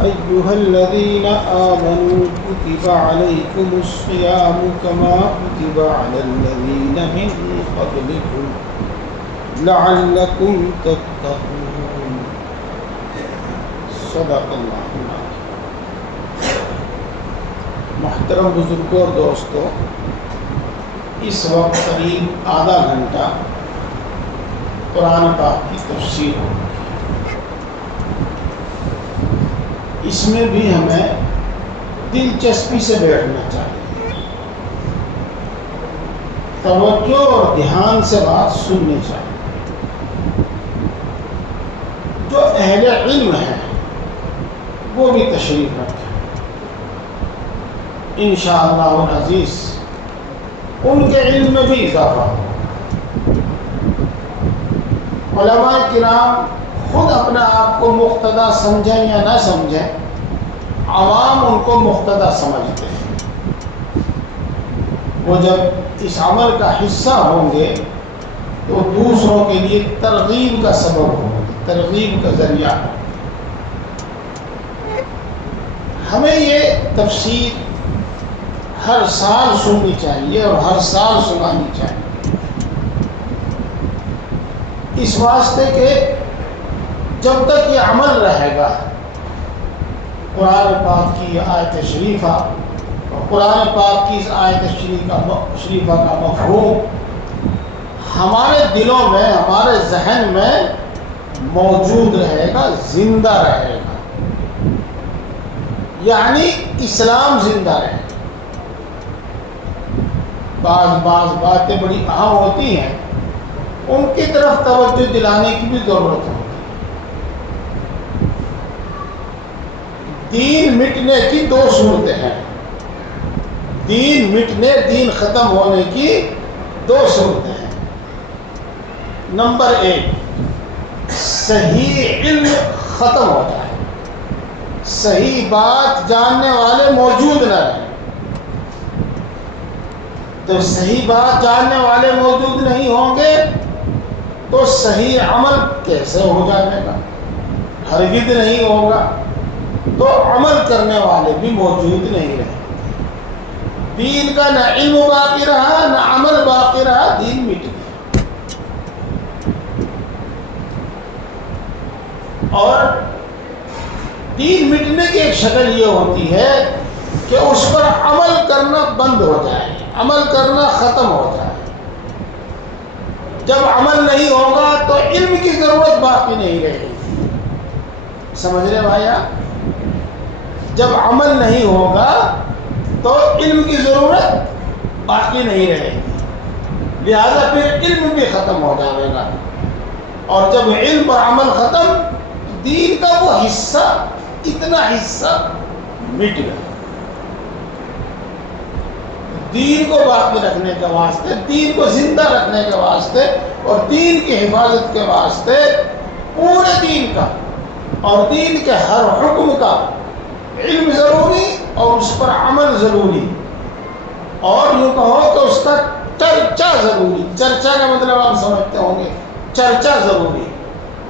أيها الذين آمنوا كتب عليكم الصيام كما كتب على الذين من قبلكم لعلكم تتقون صدق اللہ العظیم۔ محترم بزرگوں اور دوستوں، اس وقت قریب آدھا گھنٹہ قرآن پاک کی تفسیر ہوگی۔ اس میں بھی ہمیں دلچسپی سے بیٹھنا چاہیے، توجہ اور دھیان سے بات سننی چاہیے۔ جو اہل علم ہیں وہ بھی تشریف رکھیں، انشاءاللہ العزیز ان کے علم میں بھی اضافہ ہو۔ علماء کرام خود اپنے آپ کو مقتدی سمجھیں یا نہ سمجھیں، عوام ان کو مقتدی سمجھتے ہیں۔ وہ جب اس عمل کا حصہ ہوں گے تو دوسروں کے لیے ترغیب کا سبب ہوں گے، ترغیب کا ذریعہ۔ ہمیں یہ تفسیر ہر سال سننی چاہیے اور ہر سال سنانی چاہیے، اس واسطے کہ جب تک یہ عمل رہے گا، قرآن پاک کی آیت شریفہ اور قرآن پاک کی اس آیت شریفہ کا مفہوم ہمارے دلوں میں، ہمارے ذہن میں موجود رہے گا، زندہ رہے گا، یعنی اسلام زندہ رہے گا۔ بعض باتیں بڑی اہم ہوتی ہیں، ان کی طرف توجہ دلانے کی بھی ضرورت ہوتی ہے۔ دین مٹنے کی دو صورتیں ہیں، دین مٹنے، دین ختم ہونے کی دو صورتیں ہیں۔ نمبر ایک، صحیح علم ختم ہو جائے، صحیح بات جاننے والے موجود نہ رہیں۔ جب صحیح بات جاننے والے موجود نہیں ہوں گے تو صحیح عمل کیسے ہو جائے گا؟ ہرگز نہیں ہوگا۔ تو عمل کرنے والے بھی موجود نہیں رہے، دین کا نہ علم باقی رہا نہ عمل باقی رہا، دین مٹ گیا۔ اور دین مٹنے کی ایک شکل یہ ہوتی ہے کہ اس پر عمل کرنا بند ہو جائے، عمل کرنا ختم ہو جائے۔ جب عمل نہیں ہوگا تو علم کی ضرورت باقی نہیں رہے گی۔ سمجھ رہے بھائیا؟ جب عمل نہیں ہوگا تو علم کی ضرورت باقی نہیں رہے گی، لہذا پھر علم بھی ختم ہو جائے گا۔ اور جب علم اور عمل ختم، دین کا وہ حصہ، اتنا حصہ مٹ گیا۔ دین کو باقی رکھنے کے واسطے، دین کو زندہ رکھنے کے واسطے اور دین کی حفاظت کے واسطے پورے دین کا اور دین کے ہر حکم کا علم ضروری اور اس پر عمل ضروری، اور یوں کہو کہ اس کا چرچا ضروری۔ چرچا کا مطلب آپ سمجھتے ہوں گے، چرچا ضروری۔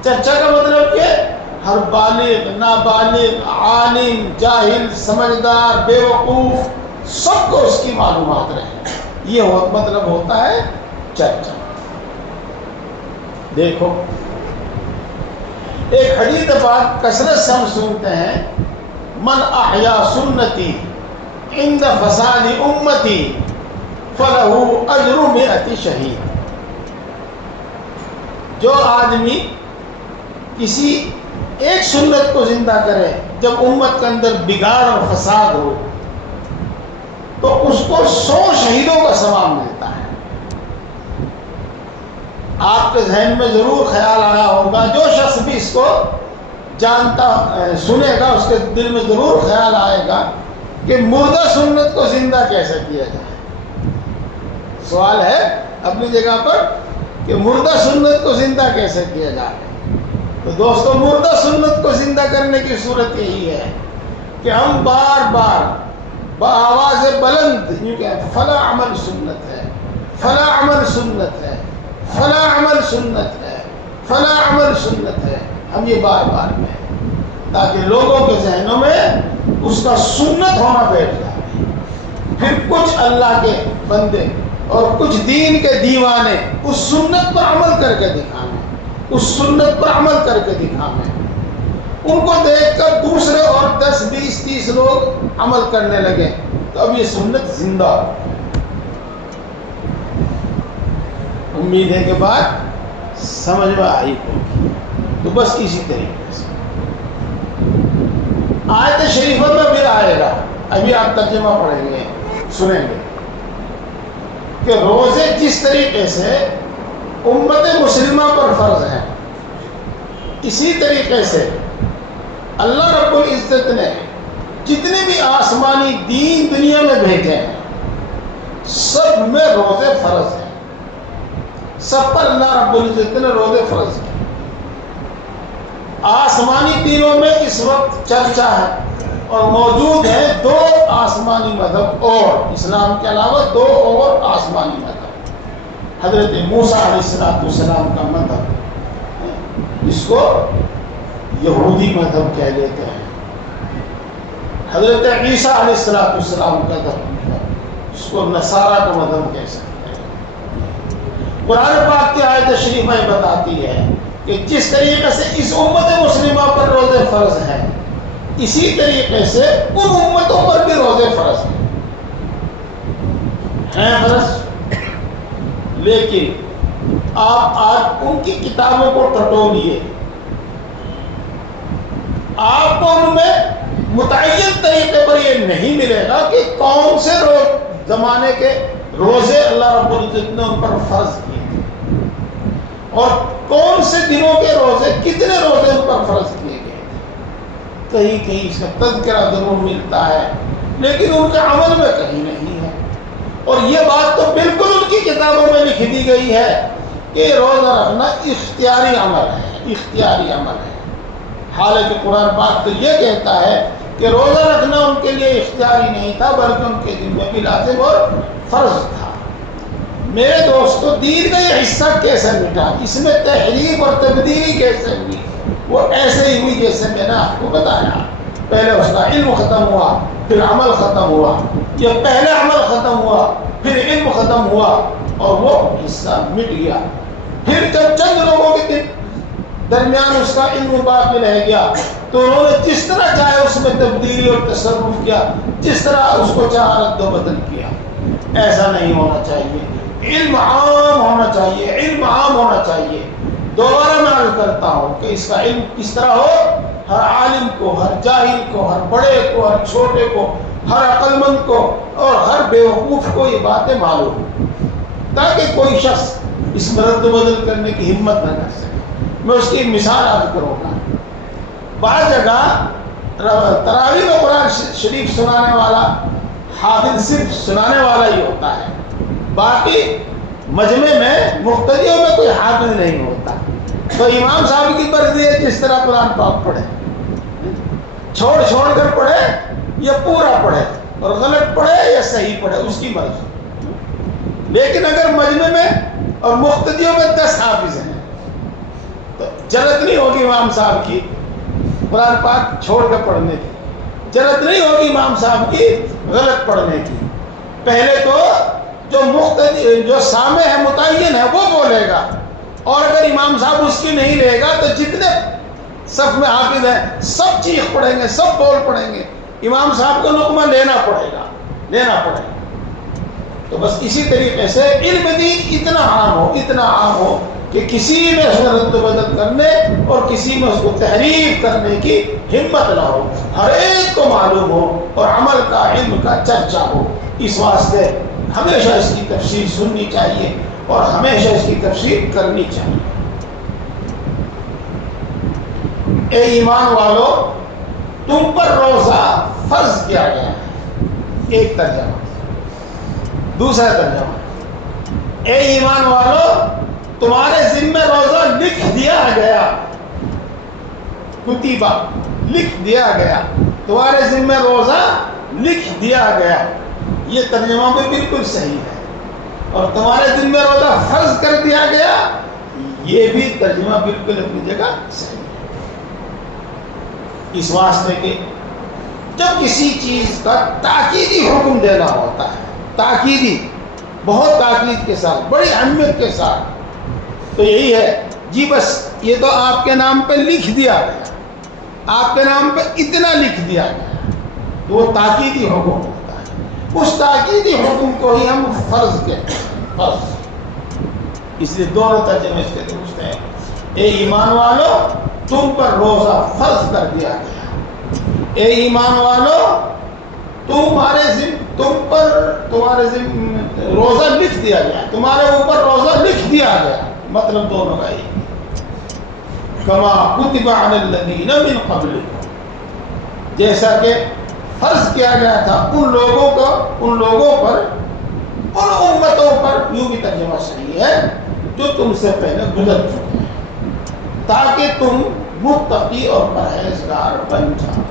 چرچا کا مطلب کہ ہر بالغ، نابالغ، عالم، جاہل، سمجھدار، بے وقوف، سب کو اس کی معلومات رہے، یہ مطلب ہوتا ہے چرچا۔ دیکھو ایک حدیث پاک کثرت سے ہم سنتے ہیں، من احیا سنتی عند فساد امتی فلہ اجر 100 شہید۔ جو آدمی کسی ایک سنت کو زندہ کرے جب امت کے اندر بگاڑ اور فساد ہو تو اس کو 100 شہیدوں کا ثواب ملتا ہے۔ آپ کے ذہن میں ضرور خیال آیا ہوگا، جو شخص بھی اس کو جانتا سنے گا اس کے دل میں ضرور خیال آئے گا کہ مردہ سنت کو زندہ کیسے کیا جائے۔ سوال ہے اپنی جگہ پر کہ مردہ سنت کو زندہ کیسے کیا جائے۔ تو دوستو، مردہ سنت کو زندہ کرنے کی صورت یہی ہے کہ ہم بار بار بآواز بلند یوں کہ فلاں عمل سنت ہے، فلاں عمل سنت ہے، فلاں عمل سنت ہے، فلاں عمل سنت ہے، ہم یہ بار بار میں، تاکہ لوگوں کے ذہنوں میں اس کا سنت ہونا بیٹھ جائے، پھر کچھ اللہ کے بندے اور کچھ دین کے دیوانے اس سنت پر عمل کر کے دکھائیں، اس سنت پر عمل کر کے دکھائیں، ان کو دیکھ کر دوسرے اور 10 20 30 لوگ عمل کرنے لگے تو اب یہ سنت زندہ ہو۔ امید ہے کہ بات سمجھ میں آئی ہوگی۔ تو بس اسی طریقے سے آیت شریفہ میں پھر آئے گا، ابھی آپ ترجمہ پڑھیں گے سنیں گے کہ روزے جس طریقے سے امت مسلمہ پر فرض ہیں، اسی طریقے سے اللہ رب العزت نے جتنے بھی آسمانی دین دنیا میں بھیجے ہیں سب میں روزے فرض ہیں، سب پر اللہ رب العزت نے روزے فرض کیے۔ آسمانی دینوں میں اس وقت چرچا ہے اور موجود ہیں 2 آسمانی مذہب اور اسلام کے علاوہ 2 اور آسمانی مذہب۔ حضرت موسیٰ علیہ السلام کا مذہب، اس کو یہودی مذہب کہہ لیتے ہیں۔ حضرت عیسیٰ علیہ السلام کا مذہب، اس کو نصارہ کا مذہب کہہ سکتے ہیں۔ قرآن پاک کی آیت شریفہ بتاتی ہے کہ جس طریقے سے اس امت مسلمہ پر روزے فرض ہیں، اسی طریقے سے ان امتوں پر بھی روزے فرض ہیں فرض، لیکن آپ آج ان کی کتابوں کو ٹٹولیے، آپ کو ان میں متعین طریقے پر یہ نہیں ملے گا کہ کون سے زمانے کے روزے اللہ رب العزت نے ان پر فرض کیے اور کون سے دنوں کے روزے، کتنے روزے ان پر فرض کیے گئے تھے۔ کہیں کہیں اس کا تذکرہ ضرور ملتا ہے لیکن ان کے عمل میں کہیں نہیں ہے، اور یہ بات تو بالکل ان کی کتابوں میں لکھ دی گئی ہے کہ روزہ رکھنا اختیاری عمل ہے، اختیاری عمل ہے۔ حالانکہ قرآن پاک تو یہ کہتا ہے کہ روزہ رکھنا ان کے لیے اختیاری نہیں تھا بلکہ ان کے دل میں بھی لازم اور فرض تھا۔ میرے دوستو، دین کا یہ حصہ کیسے مٹا، اس میں تحریف اور تبدیلی کیسے ہوئی؟ وہ ایسے ہی ہوئی جیسے میں نے آپ کو بتایا، پہلے اس کا علم ختم ہوا پھر عمل ختم ہوا، یہ پہلے عمل ختم ہوا پھر علم ختم ہوا اور وہ حصہ مٹ گیا۔ پھر جب چند لوگوں کے درمیان اس کا علم باقی رہ گیا تو انہوں نے جس طرح چاہے اس میں تبدیلی اور تصرف کیا، جس طرح اس کو چاہا رد و بدل کیا۔ ایسا نہیں ہونا چاہیے، علم عام ہونا چاہیے، علم عام ہونا چاہیے۔ دوبارہ میں عرض کرتا ہوں کہ اس کا علم کس طرح ہو، ہر عالم کو، ہر جاہل کو، ہر بڑے کو، ہر چھوٹے کو، ہر عقل مند کو اور ہر بیوقوف کو یہ باتیں معلوم ہوں تاکہ کوئی شخص اس میں رد و بدل کرنے کی ہمت نہ کر سکے۔ میں اس کی مثال عرض کروں گا۔ بعض جگہ تراویح میں قرآن شریف سنانے والا حافظ صرف سنانے والا ہی ہوتا ہے، باقی مجمع میں مقتدیوں میں کوئی حافظ نہیں ہوتا، تو امام صاحب کی مرضی ہے جس طرح قرآن پاک پڑھے، چھوڑ کر پڑھے یا پورا پڑھے، اور غلط پڑھے یا صحیح پڑھے، اس کی مرضی۔ لیکن اگر مجمع میں اور مقتدیوں میں 10 حافظ ہیں تو جرت نہیں ہوگی امام صاحب کی قرآن پاک چھوڑ کر پڑھنے کی، جرت نہیں ہوگی امام صاحب کی غلط پڑھنے کی۔ پہلے تو جو سامع ہے، متعین ہے، وہ بولے گا، اور اگر امام صاحب اس کی نہیں لے گا تو جتنے صف میں حافظ ہیں سب چیخ پڑیں گے، سب بول پڑیں گے، امام صاحب کو نقمہ لینا پڑے گا۔ تو بس اسی طریقے سے علم دین اتنا عام ہو کہ کسی میں اس میں رد و بدل کرنے اور کسی میں اس کو تحریف کرنے کی ہمت نہ ہو، ہر ایک کو معلوم ہو اور عمل کا، علم کا چرچا ہو۔ اس واسطے ہمیشہ اس کی تفسیر سننی چاہیے اور ہمیشہ اس کی تفسیر کرنی چاہیے۔ اے ایمان والو، تم پر روزہ فرض کیا گیا ہے، ایک ترجمہ۔ دوسرا ترجمہ، اے ایمان والو، تمہارے ذمہ روزہ لکھ دیا گیا، کتیبہ لکھ دیا گیا، تمہارے ذمہ روزہ لکھ دیا گیا۔ یہ ترجمہ بھی بالکل صحیح ہے، اور تمہارے ذمہ روزہ فرض کر دیا گیا، یہ بھی ترجمہ بالکل اپنی جگہ صحیح ہے۔ اس واسطے کہ جب کسی چیز کا تاکیدی حکم دینا ہوتا ہے، تاکیدی، بہت تاکید کے ساتھ، بڑی اہمیت کے ساتھ، تو یہی ہے جی بس یہ تو آپ کے نام پہ لکھ دیا گیا، آپ کے نام پہ اتنا لکھ دیا گیا، تو وہ تاکیدی حکم ہوتا ہے۔ اس تاکیدی حکم کو ہی ہم فرض کہتے ہیں، فرض۔ اس لیے دونوں ترجمے اس کے درست ہیں۔ اے ایمان والو تم پر روزہ فرض کر دیا گیا، اے ایمان والو تمہارے روزہ لکھ دیا گیا، تمہارے اوپر روزہ لکھ دیا گیا، مطلب دونوں کا ہی، کما کتب علی الذین من قبلکم، جیسا کہ فرض کیا گیا تھا ان لوگوں پر، ان امتوں پر، یوں بھی ترجمہ صحیح ہے، جو تم سے پہلے گزر چکے ہیں، تاکہ تم متقی اور پرہیزگار بن جاؤ۔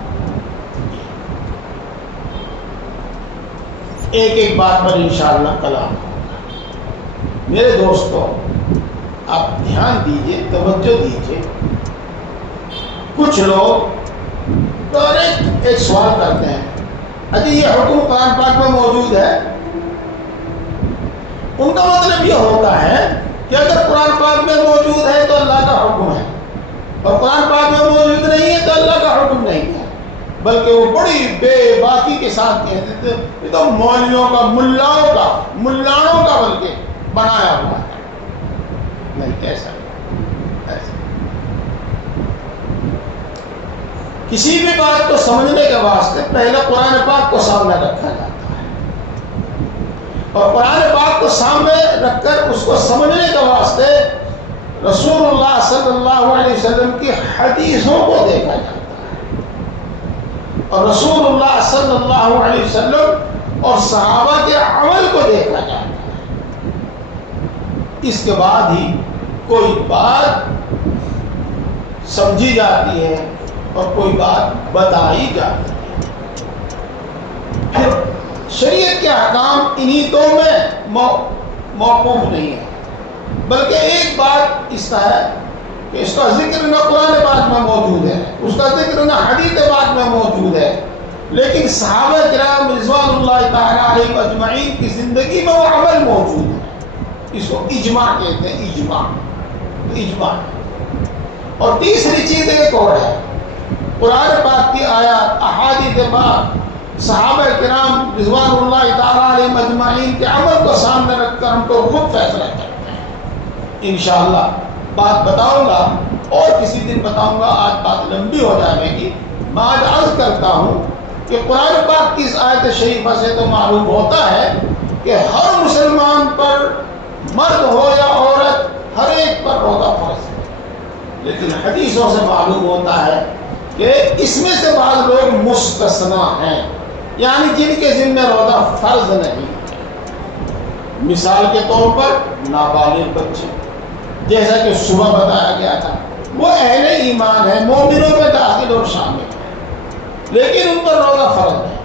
ایک ایک بات پر انشاءاللہ کلام ہوگا۔ میرے دوستو آپ دھیان دیجئے، توجہ دیجئے، کچھ لوگ ڈائریکٹ ایک سوال کرتے ہیں، اجی یہ حکم قرآن پاک میں موجود ہے؟ ان کا مطلب یہ ہوتا ہے کہ اگر قرآن پاک میں موجود ہے تو اللہ کا حکم ہے، اور قرآن پاک میں موجود نہیں ہے تو اللہ کا حکم نہیں ہے۔ بلکہ وہ بڑی بے باکی کے ساتھ کہتے تھے یہ تو مولویوں کا، ملاؤں کا بلکہ بنایا ہوا ہے۔ نہیں، ایسا کسی بھی بات کو سمجھنے کے واسطے پہلے قرآن پاک کو سامنے رکھا جاتا ہے، اور قرآن پاک کو سامنے رکھ کر اس کو سمجھنے کے واسطے رسول اللہ صلی اللہ علیہ وسلم کی حدیثوں کو دیکھا جاتا ہے، اور رسول اللہ صلی اللہ علیہ وسلم اور صحابہ کے عمل کو دیکھا جاتا ہے۔ اس کے بعد ہی کوئی بات سمجھی جاتی ہے اور کوئی بات بتائی جاتی ہے۔ پھر شریعت کے احکام انہی دو میں موقوف نہیں ہے، بلکہ ایک بات اس کا ہے کہ اس کا ذکر نہ قرآن پاک میں موجود ہے، اس کا ذکر نہ حدیث پاک میں موجود ہے، لیکن صحابہ کرام رضوان اللہ تعالیٰ علیہم اجمعین کی زندگی میں وہ عمل موجود ہے۔ اس کو اجماع کہتے ہیں، اجماع۔ اور تیسری چیز ایک اور ہے، قرآن پاک کی آیات، احادیث پاک، صحابہ کرام رضوان اللہ تعالیٰ علیہم اجمعین کے عمل کو سامنے رکھ کر ہم کو خود فیصلہ کرتے ہیں۔ انشاءاللہ بات بتاؤں گا، اور کسی دن بتاؤں گا، آج بات لمبی ہو جائے گی۔ میں آج عرض کرتا ہوں کہ قرآن پاک کی اس آیت شریفہ سے تو معلوم ہوتا ہے کہ ہر مسلمان پر، مرد ہو یا عورت، ہر ایک پر روزہ فرض ہے، لیکن حدیثوں سے معلوم ہوتا ہے کہ اس میں سے بعض لوگ مستثنا ہیں، یعنی جن کے ذمہ روزہ فرض نہیں ہے۔ مثال کے طور پر نابالغ بچے، جیسا کہ صبح بتایا گیا تھا، وہ اہل ایمان ہے، مومنوں میں داخل اور شامل ہے، لیکن ان پر روزہ فرض نہیں۔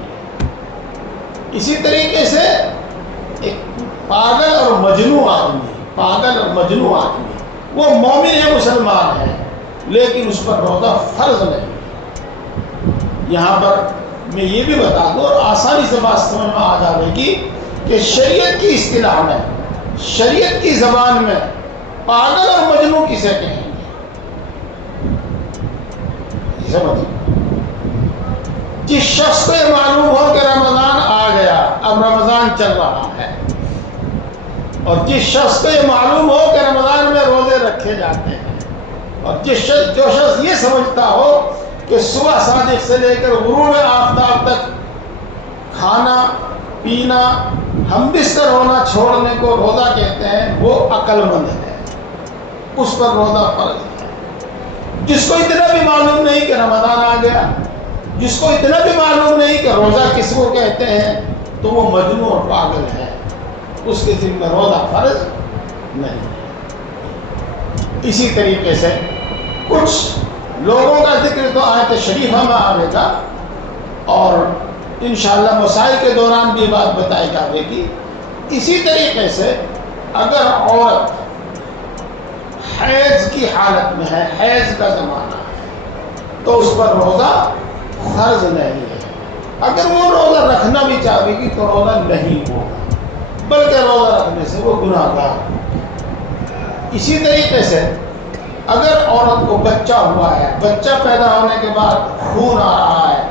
اسی طریقے سے ایک پاگل اور مجنون آدمی، وہ مومن ہے، مسلمان ہے، لیکن اس پر روزہ فرض نہیں۔ یہاں پر میں یہ بھی بتا دوں، اور آسانی سے بات سمجھ میں آ جائے گی کہ شریعت کی اصطلاح میں، شریعت کی زبان میں پاگل اور مجنون کسے کہیں گے؟ سمجھیں، جس شخص کو یہ معلوم ہو کہ رمضان آ گیا، اب رمضان چل رہا ہے، اور جس شخص کو یہ معلوم ہو کہ رمضان میں روزے رکھے جاتے ہیں، اور جو شخص یہ سمجھتا ہو کہ صبح صادق سے لے کر غروب آفتاب تک کھانا پینا، ہم بستر ہونا چھوڑنے کو روزہ کہتے ہیں، وہ عقل مند ہے، اس پر روزہ فرض ہے۔ جس کو اتنا بھی معلوم نہیں کہ رمضان آ گیا، جس کو اتنا بھی معلوم نہیں کہ روزہ کس کو کہتے ہیں، تو وہ مجنون اور پاگل ہے، اس کے ذمہ روزہ فرض نہیں ہے۔ اسی طریقے سے کچھ لوگوں کا ذکر تو آیت شریفہ میں آئے گا، اور انشاءاللہ مسائل کے دوران بھی بات بتائی جائے گی۔ اسی طریقے سے اگر عورت حیض کی حالت میں ہے، حیض کا زمانہ ہے، تو اس پر روزہ فرض نہیں ہے، اگر وہ روزہ رکھنا بھی چاہے گی تو روزہ نہیں ہوگا، بلکہ روزہ رکھنے سے وہ گناہ گار۔ اسی طریقے سے اگر عورت کو بچہ ہوا ہے، بچہ پیدا ہونے کے بعد خون آ رہا ہے،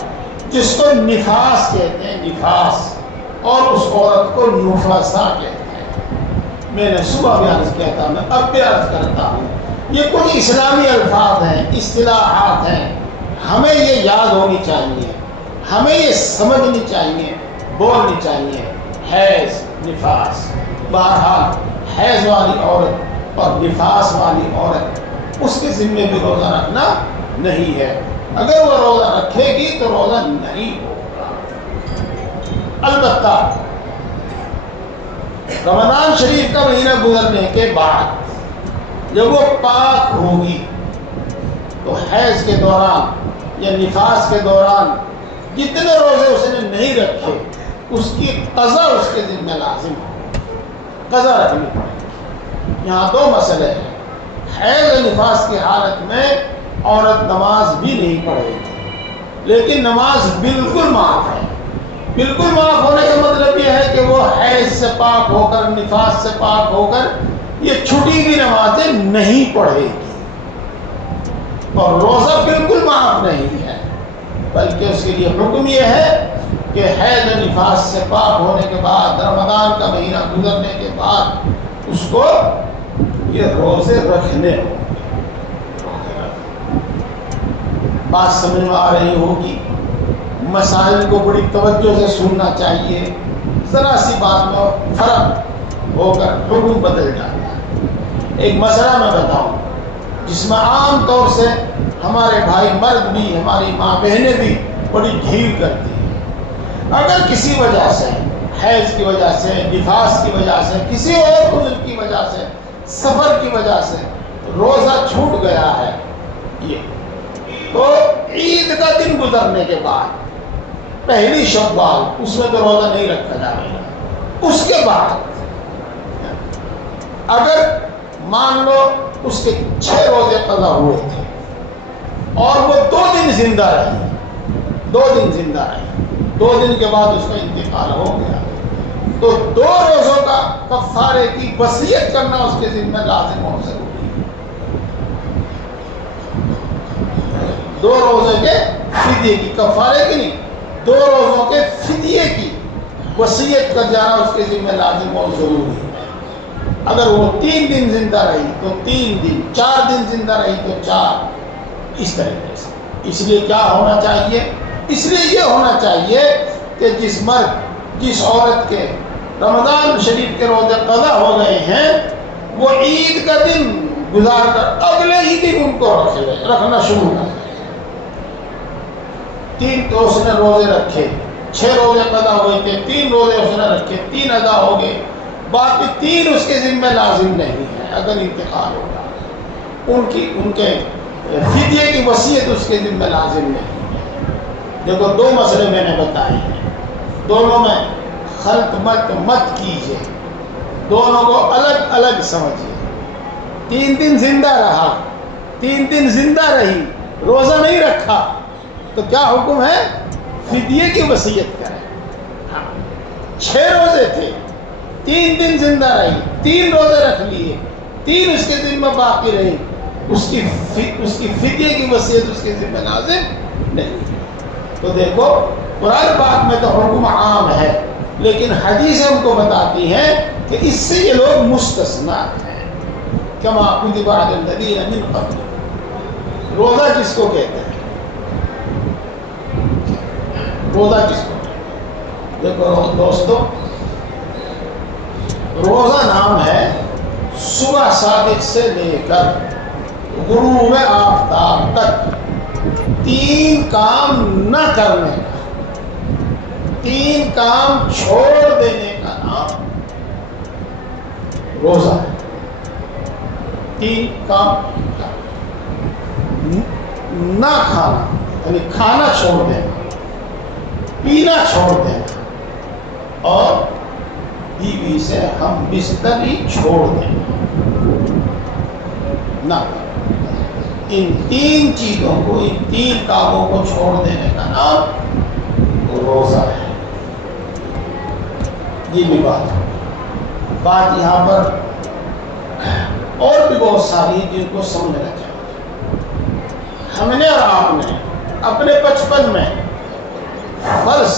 جس کو نفاس کہتے ہیں، نفاس، اور اس عورت کو نفسا کہتے ہیں۔ میں نے صبح بھی عرض کیا تھا، میں اب بھی عرض کرتا ہوں، یہ کچھ اسلامی الفاظ ہیں، اصطلاحات ہیں، ہمیں یہ یاد ہونی چاہیے، ہمیں یہ سمجھنی چاہیے، بولنی چاہیے۔ حیض، نفاس، بہرحال حیض والی عورت اور نفاس والی عورت، اس کے ذمے بھی روزہ رکھنا نہیں ہے۔ اگر وہ روزہ رکھے گی تو روزہ نہیں ہوگا۔ البتہ رمضان شریف کا مہینہ گزرنے کے بعد جب وہ پاک ہوگی تو حیض کے دوران یا نفاس کے دوران جتنے روزے اس نے نہیں رکھے، اس کی قضا اس کے ذمہ لازم ہو، قضا رکھنی پڑے گی۔ یہاں دو مسئلے ہیں۔ حیض و نفاس کی حالت میں عورت نماز بھی نہیں پڑھے گی، لیکن نماز بالکل معاف ہے۔ بالکل معاف ہونے کا مطلب یہ ہے کہ وہ حیض سے پاک ہو کر، نفاس سے پاک ہو کر یہ چھٹی بھی نمازیں نہیں پڑھے گی، اور روزہ بالکل معاف نہیں ہے، بلکہ اس کے لیے حکم یہ ہے کہ حیض و نفاس سے پاک ہونے کے بعد، رمضان کا مہینہ گزرنے کے بعد اس کو یہ روزے رکھنے ہوں۔ بات سمجھ میں آ رہی ہوگی، مسائل کو بڑی توجہ سے سننا چاہیے، ذرا سی بات میں فرق ہو کر حکم بدل جاتا ہے۔ ایک مسئلہ میں بتاؤں جس میں عام طور سے ہمارے بھائی مرد بھی، ہماری ماں بہنیں بھی بڑی ڈھیل کرتی ہیں۔ اگر کسی وجہ سے، حیض کی وجہ سے، نفاس کی وجہ سے، کسی اور عذر کی وجہ سے، سفر کی وجہ سے روزہ چھوٹ گیا ہے، یہ تو عید کا دن گزرنے کے بعد پہلی شوال، اس میں تو روزہ نہیں رکھا جائے گا۔ اس کے بعد اگر مان لو اس کے 6 روزے قضا ہوئے تھے اور وہ 2 دن زندہ رہی، 2 دن زندہ رہی، 2 دن کے بعد اس کا انتقال ہو گیا، تو 2 روزوں کا کفارے کی وصیت کرنا اس کے ذمہ لازم اور ضروری ہے۔ 2 روزے کے فدیے کی، کفارے کی نہیں، 2 روزوں کے فدیے کی وصیت کر جانا اس کے ذمہ لازم اور ضروری ہے۔ اگر وہ 3 دن زندہ رہی تو 3 دن، 4 دن زندہ رہی تو 4، اس طریقے سے۔ اس لیے کیا ہونا چاہیے؟ اس لیے یہ ہونا چاہیے کہ جس مرد، جس عورت کے رمضان شریف کے روزے قضا ہو گئے ہیں، وہ عید کا دن گزار کر اگلے ہی دن ان کو رکھنا شروع کر دیں۔ 3 تو اس نے روزے رکھے، 6 روزے قضا ہوئے تھے، 3 روزے اس نے رکھے، 3 ادا ہو گئے، باقی 3 اس کے ذمہ لازم نہیں ہے۔ اگر انتقال ہوگا ان کے فدیے کی وصیت اس کے ذمہ لازم نہیں ہے۔ دیکھو 2 مسئلے میں نے بتائے ہیں، دونوں میں خلط مت کیجیے، دونوں کو الگ الگ سمجھیے۔ 3 دن زندہ رہا، 3 دن زندہ رہی، روزہ نہیں رکھا، تو کیا حکم ہے؟ فدیے کی وصیت کریں۔ 6 روزے تھے، 3 دن زندہ رہی، 3 روزے رکھ لیے، 3 اس کے ذمہ باقی رہی، اس کی فدیے کی وصیت اس کے ذمہ لازم نہیں۔ تو دیکھو قرآن پاک میں تو حکم عام ہے، لیکن حدیث ہم کو بتاتی ہیں کہ اس سے یہ لوگ مستثنا ہیں۔ کما کتب علی الذین من قبلکم، روزہ کس کو کہتے ہیں؟ روزہ کس کو کہتے ہیں؟ دیکھو دوستو، روزہ نام ہے صبح صادق سے لے کر غروب آفتاب تک 3 کام نہ کرنے کا، 3 کام چھوڑ دینے کا نام روزہ ہے۔ 3 کام نہ کھانا، یعنی کھانا چھوڑ دینا، پینا چھوڑ دینا، اور بیوی سے ہم بستری چھوڑ دینا نہ۔ ان 3 چیزوں کو، ان 3 کاموں کو چھوڑ دینے کا نام روزہ یہ بھی بات یہاں پر اور بھی بہت ساری جن کو سمجھنا چاہیے. ہم نے اور آپ نے اپنے بچپن میں فرض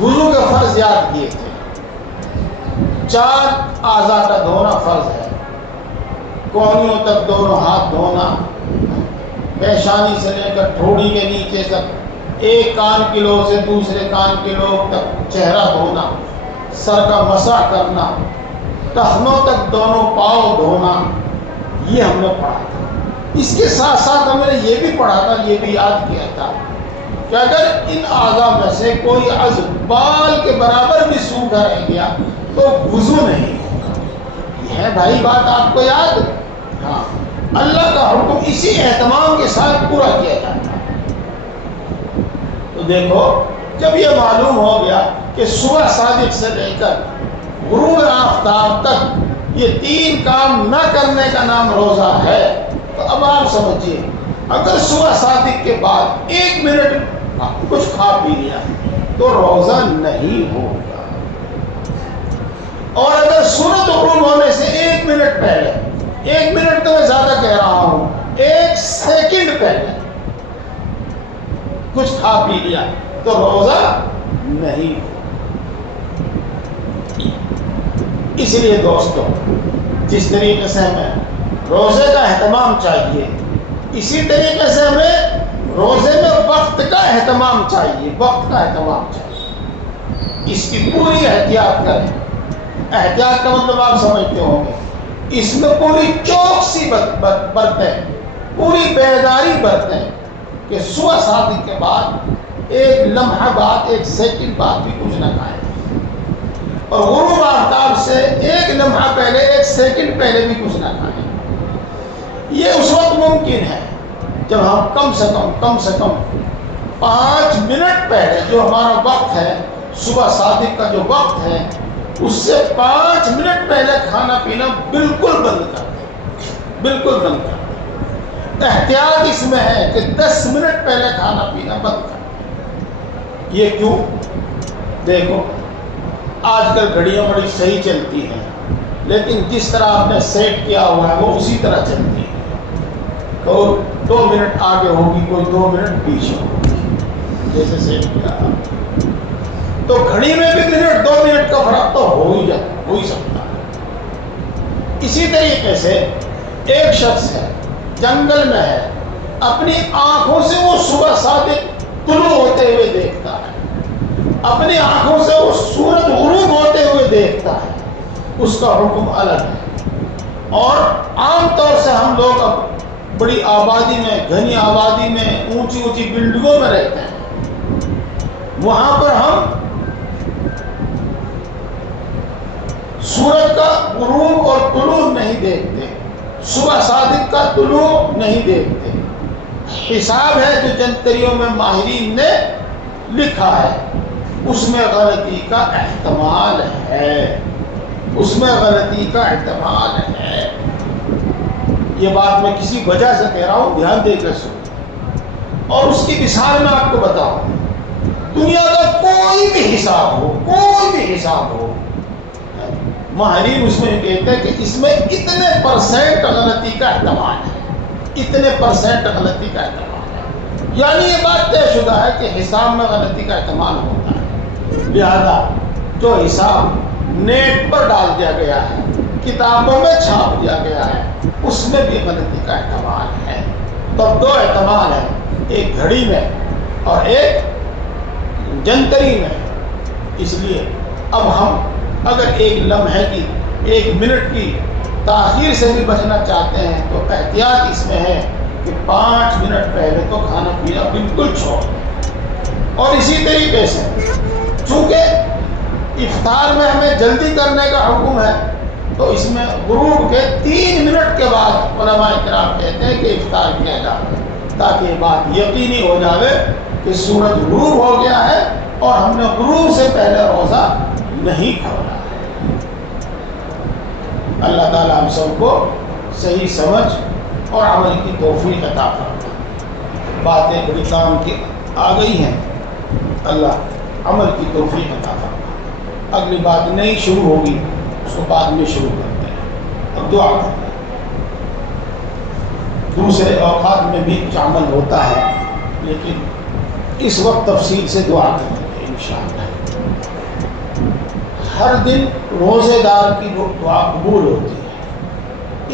وضو کے فرض یاد کیے تھے. 4 اعضاء کا دھونا فرض ہے. کونیوں تک دونوں ہاتھ دھونا، پیشانی سے لے کر ٹھوڑی کے نیچے تک، ایک کان کی لو سے دوسرے کان کی لو تک چہرہ دھونا، سر کا مسح کرنا، ٹخنوں تک دونوں پاؤں دھونا، یہ ہم نے پڑھا تھا. اس کے ساتھ ساتھ ہم نے یہ بھی پڑھا تھا، یہ بھی یاد کیا تھا کہ اگر ان اعضاء میں سے کوئی عضو بال کے برابر بھی سوکھا رہ گیا تو وضو نہیں ہوگا. یہ ہے بھائی بات آپ کو یاد؟ ہاں، اللہ کا حکم اسی اہتمام کے ساتھ پورا کیا جاتا ہے. تو دیکھو، جب یہ معلوم ہو گیا کہ صبح صادق سے لے کر غروب آفتاب تک یہ 3 کام نہ کرنے کا نام روزہ ہے، تو اب آپ سمجھیے، اگر صبح صادق کے بعد 1 منٹ کچھ کھا پی لیا تو روزہ نہیں ہوگا. اور اگر سورج غروب ہونے سے 1 منٹ پہلے، 1 منٹ تو میں زیادہ کہہ رہا ہوں، 1 سیکنڈ پہلے کچھ کھا پی لیا تو روزہ نہیں ہوگا. اس لیے دوستو، جس طریقے سے ہمیں روزے کا اہتمام چاہیے، اسی طریقے سے ہمیں روزے میں وقت کا اہتمام چاہیے. وقت کا اہتمام چاہیے، اس کی پوری احتیاط کریں. احتیاط کا مطلب آپ سمجھتے ہوں گے، اس میں پوری چوکسی برتیں، پوری بیداری برتیں کہ صبح صادق کے بعد 1 لمحہ بعد، 1 سیکنڈ بعد بھی کچھ نہ کھائیں، اور غروب آفتاب سے 1 لمحہ پہلے، 1 سیکنڈ پہلے بھی کچھ نہ کھائیں. یہ اس وقت ممکن ہے جب ہم کم سے کم 5 منٹ پہلے، جو ہمارا وقت ہے صبح صادق کا جو وقت ہے، اس سے 5 منٹ پہلے کھانا پینا بالکل بند کر دیں، بالکل بند کر دیں. احتیاط اس میں ہے کہ 10 منٹ پہلے کھانا پینا بند کر دیں. یہ کیوں؟ دیکھو، آج کل گھڑیاں بڑی صحیح چلتی ہیں، لیکن جس طرح آپ نے سیٹ کیا ہوا ہے وہ اسی طرح چلتی ہے. تو 2 منٹ آگے ہوگی، کوئی 2 منٹ پیچھے ہوگی، جیسے سیٹ کیا. تو گھڑی میں بھی 2 منٹ کا فرق تو ہو ہی سکتا ہے. اسی طریقے سے ایک شخص ہے، جنگل میں ہے، اپنی آنکھوں سے وہ صبح صادق طلوع ہوتے ہوئے دیکھتا ہے، اپنی آنکھوں سے وہ سورج غروب ہوتے ہوئے دیکھتا ہے، اس کا حکم الگ ہے. اور عام طور سے ہم لوگ اب بڑی آبادی میں، گھنی آبادی میں، اونچی اونچی بلڈنگوں میں رہتے ہیں. وہاں پر ہم سورج کا غروب اور طلوع نہیں دیکھتے، صبح صادق کا طلوع نہیں دیکھتے. حساب ہے جو جنتریوں میں ماہرین نے لکھا ہے، اس میں غلطی کا احتمال ہے، اس میں غلطی کا احتمال ہے. یہ بات میں کسی وجہ سے کہہ رہا ہوں، دھیان دے کر سنو. اور اس کی مثال میں آپ کو بتاؤں، دنیا کا کوئی بھی حساب ہو، ماہرین اس میں کہتے ہیں کہ اس میں اتنے % غلطی کا احتمال ہے، اتنے % غلطی کا احتمال ہے. یعنی یہ بات طے شدہ ہے کہ حساب میں غلطی کا احتمال ہوتا ہے. لہذا جو حساب نیٹ پر ڈال دیا گیا ہے، کتابوں میں چھاپ دیا گیا ہے، اس میں بھی غلطی کا احتمال ہے. تو 2 احتمال ہیں، ایک گھڑی میں اور ایک جنتری میں. اس لیے اب ہم اگر 1 لمحے کی، 1 منٹ کی تاخیر سے بھی بچنا چاہتے ہیں تو احتیاط اس میں ہے کہ 5 منٹ پہلے تو کھانا پینا بالکل چھوڑ دیں. اور اسی طریقے سے چونکہ افطار میں ہمیں جلدی کرنے کا حکم ہے، تو اس میں غروب کے 3 منٹ کے بعد علماء کرام کہتے ہیں کہ افطار کیا جائے، تاکہ یہ بات یقینی ہو جائے کہ سورج غروب ہو گیا ہے اور ہم نے غروب سے پہلے روزہ نہیں کھولا ہے. اللہ تعالیٰ ہم سب کو صحیح سمجھ اور عمل کی توفیق عطا فرمائے. باتیں بڑی کام کی آ گئی ہیں، اللہ عمل کی توفیق عطا فرمائے. اگلی بات نہیں شروع ہوگی اس کو بعد میں شروع کرتے ہیں. اب دعا کرنا ہے. دوسرے اوقات میں بھی کچھ عمل ہوتا ہے لیکن اس وقت تفصیل سے دعا کریں گے انشاءاللہ. ہر دن روزے دار کی دعا قبول ہوتی ہے.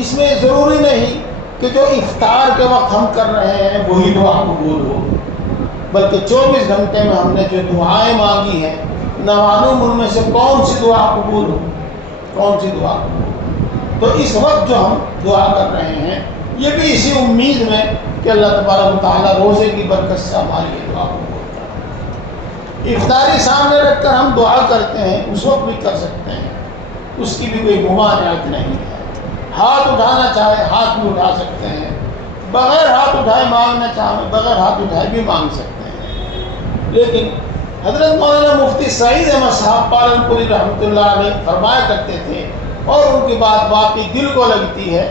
اس میں ضروری نہیں کہ جو افطار کے وقت ہم کر رہے ہیں وہی دعا قبول ہو، بلکہ 24 گھنٹے میں ہم نے جو دعائیں مانگی ہیں نہ معلوم ان میں سے کون سی دعا قبول ہو، کون سی دعا قبول ہو. تو اس وقت جو ہم دعا کر رہے ہیں یہ بھی اسی امید میں کہ اللہ تبارک و تعالیٰ روزے کی برکت سے ہماری یہ دعا قبول کرے. افطاری سامنے رکھ کر ہم دعا کرتے ہیں، اس وقت بھی کر سکتے ہیں، اس کی بھی کوئی ممانعت نہیں ہے. ہاتھ اٹھانا چاہے ہاتھ بھی اٹھا سکتے ہیں، بغیر ہاتھ اٹھائے مانگنا چاہیں بغیر ہاتھ اٹھائے بھی مانگ سکتے ہیں. لیکن حضرت مولانا مفتی سعید احمد صاحب پالن پوری رحمۃ اللہ علیہ فرمایا کرتے تھے اور ان کی بات واقعی دل کو لگتی ہے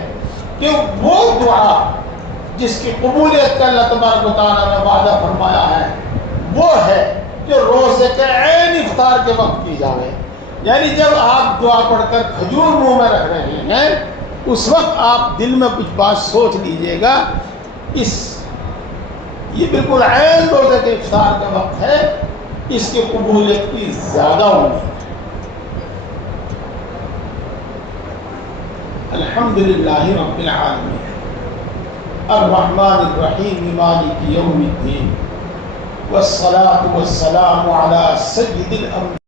کہ وہ دعا جس کی قبولیت کا اللہ تبارک و تعالیٰ نے وعدہ فرمایا ہے وہ ہے جو روزے کے عین افطار کے وقت کی جائے. یعنی جب آپ دعا پڑھ کر کھجور منہ میں رکھ رہے ہیں اس وقت آپ دل میں کچھ بات سوچ لیجئے گا، یہ بالکل عین روزے کے افطار کا وقت ہے، اس کی قبولیت کی زیادہ امید ہے. الحمدللہ رب العالمین الرحمن الرحیم مالک یوم الدین والصلاة والسلام علی سید الانبیاء